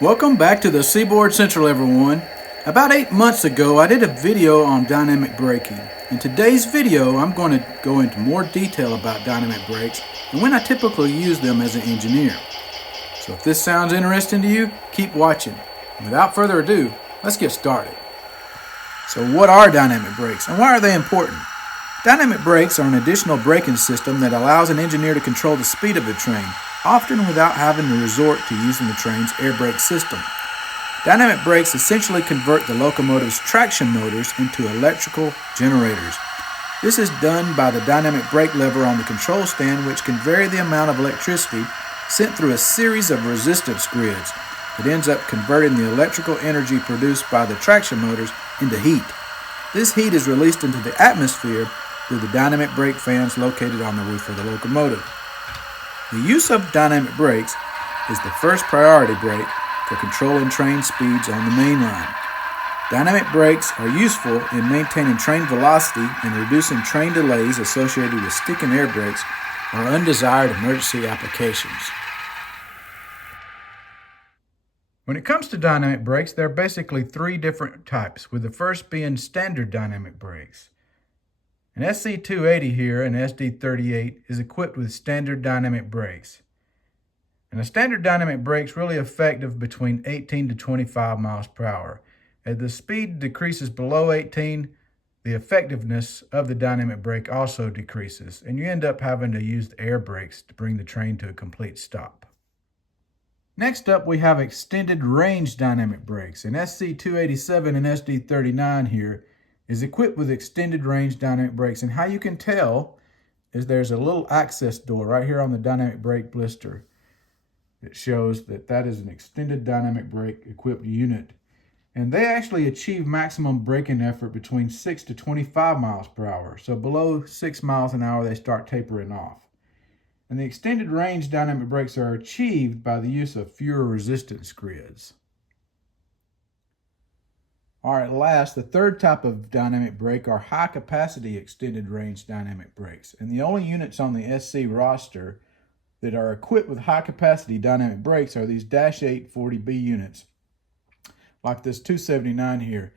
Welcome back to the Seaboard Central, everyone. About 8 months ago, I did a video on dynamic braking. In today's video, I'm going to go into more detail about dynamic brakes and when I typically use them as an engineer. So if this sounds interesting to you, keep watching. Without further ado, let's get started. So what are dynamic brakes and why are they important? Dynamic brakes are an additional braking system that allows an engineer to control the speed of a train, often without having to resort to using the train's air brake system. Dynamic brakes essentially convert the locomotive's traction motors into electrical generators. This is done by the dynamic brake lever on the control stand, which can vary the amount of electricity sent through a series of resistance grids. It ends up converting the electrical energy produced by the traction motors into heat. This heat is released into the atmosphere through the dynamic brake fans located on the roof of the locomotive. The use of dynamic brakes is the first priority brake for controlling train speeds on the main line. Dynamic brakes are useful in maintaining train velocity and reducing train delays associated with stick and air brakes or undesired emergency applications. When it comes to dynamic brakes, there are basically three different types, with the first being standard dynamic brakes. An SC280 here and SD38 is equipped with standard dynamic brakes. And a standard dynamic brake is really effective between 18 to 25 miles per hour. As the speed decreases below 18, the effectiveness of the dynamic brake also decreases, and you end up having to use the air brakes to bring the train to a complete stop. Next up, we have extended range dynamic brakes. An SC287 and SD39 here is equipped with extended range dynamic brakes, and how you can tell is there's a little access door right here on the dynamic brake blister. It shows that that is an extended dynamic brake equipped unit, and they actually achieve maximum braking effort between 6 to 25 miles per hour. So below 6 miles an hour they start tapering off. And the extended range dynamic brakes are achieved by the use of fewer resistance grids. All right, last, the third type of dynamic brake are high-capacity extended range dynamic brakes. And the only units on the SC roster that are equipped with high-capacity dynamic brakes are these -8 40B units, like this 279 here.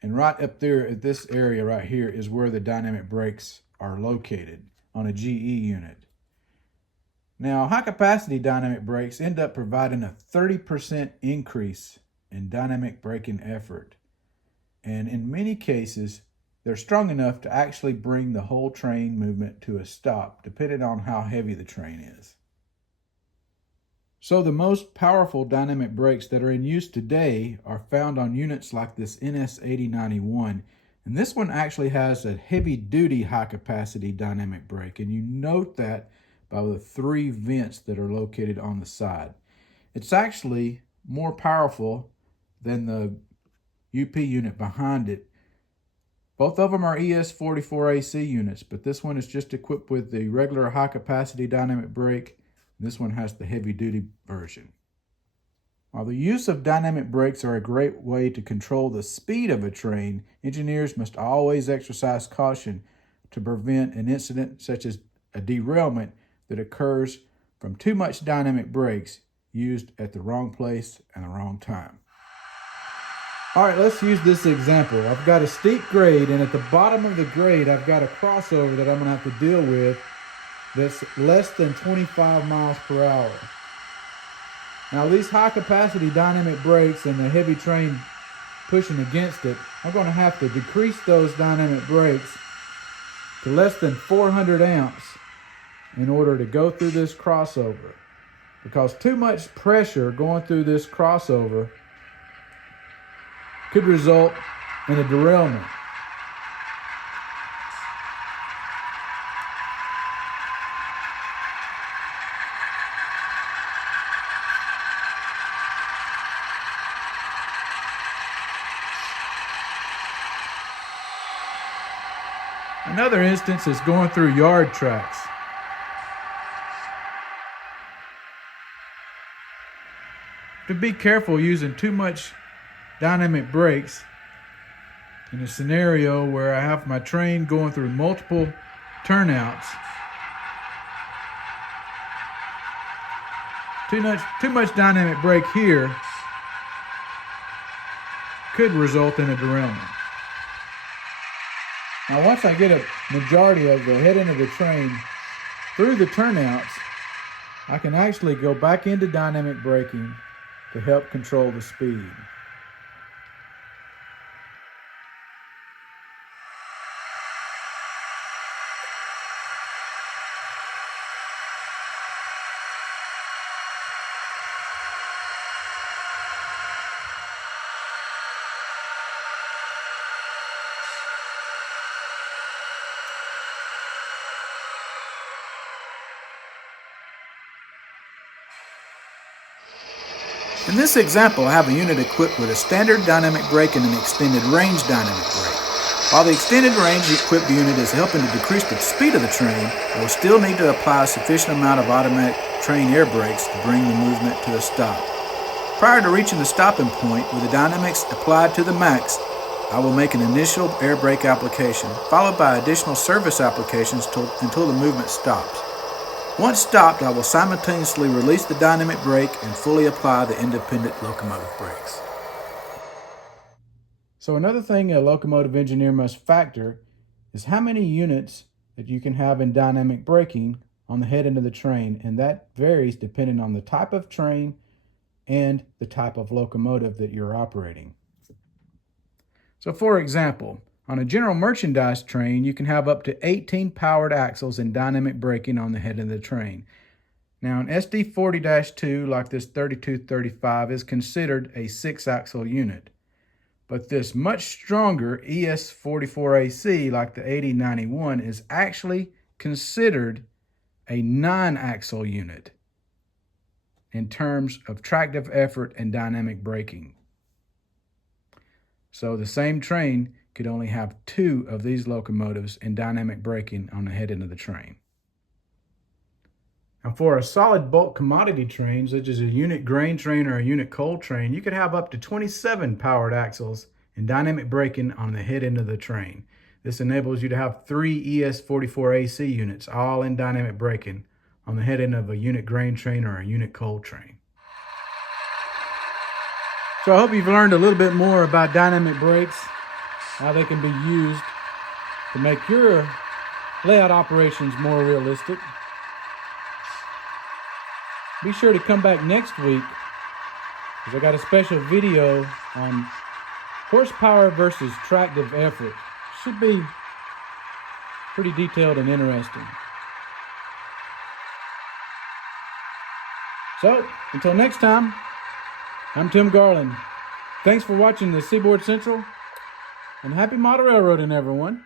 And right up there at this area right here is where the dynamic brakes are located on a GE unit. Now, high-capacity dynamic brakes end up providing a 30% increase in dynamic braking effort. And in many cases, they're strong enough to actually bring the whole train movement to a stop, depending on how heavy the train is. So the most powerful dynamic brakes that are in use today are found on units like this NS8091. And this one actually has a heavy-duty high-capacity dynamic brake. And you note that by the 3 vents that are located on the side. It's actually more powerful than the UP unit behind it. Both of them are ES44AC units, but this one is just equipped with the regular high-capacity dynamic brake. This one has the heavy-duty version. While the use of dynamic brakes are a great way to control the speed of a train, engineers must always exercise caution to prevent an incident such as a derailment that occurs from too much dynamic brakes used at the wrong place and the wrong time. All right, let's use this example. I've got a steep grade, and at the bottom of the grade, I've got a crossover that I'm gonna have to deal with that's less than 25 miles per hour. Now, these high-capacity dynamic brakes and the heavy train pushing against it, I'm gonna have to decrease those dynamic brakes to less than 400 amps in order to go through this crossover, because too much pressure going through this crossover could result in a derailment. Another instance is going through yard tracks. To be careful using too much dynamic brakes in a scenario where I have my train going through multiple turnouts. Too much dynamic brake here could result in a derailment. Now, once I get a majority of the head end of the train through the turnouts, I can actually go back into dynamic braking to help control the speed. In this example, I have a unit equipped with a standard dynamic brake and an extended range dynamic brake. While the extended range equipped unit is helping to decrease the speed of the train, I will still need to apply a sufficient amount of automatic train air brakes to bring the movement to a stop. Prior to reaching the stopping point with the dynamics applied to the max, I will make an initial air brake application, followed by additional service applications until the movement stops. Once stopped, I will simultaneously release the dynamic brake and fully apply the independent locomotive brakes. So another thing a locomotive engineer must factor is how many units that you can have in dynamic braking on the head end of the train, and that varies depending on the type of train and the type of locomotive that you're operating. So for example, on a general merchandise train, you can have up to 18 powered axles and dynamic braking on the head of the train. Now, an SD40-2, like this 3235, is considered a 6-axle unit. But this much stronger ES44AC, like the 8091, is actually considered a 9-axle unit in terms of tractive effort and dynamic braking. So the same train could only have 2 of these locomotives in dynamic braking on the head end of the train. Now for a solid bulk commodity train, such as a unit grain train or a unit coal train, you could have up to 27 powered axles and dynamic braking on the head end of the train. This enables you to have 3 ES44AC units, all in dynamic braking, on the head end of a unit grain train or a unit coal train. So I hope you've learned a little bit more about dynamic brakes, how they can be used to make your layout operations more realistic. Be sure to come back next week, because I got a special video on horsepower versus tractive effort. Should be pretty detailed and interesting. So, until next time, I'm Tim Garland. Thanks for watching the Seaboard Central, and happy model railroading, everyone.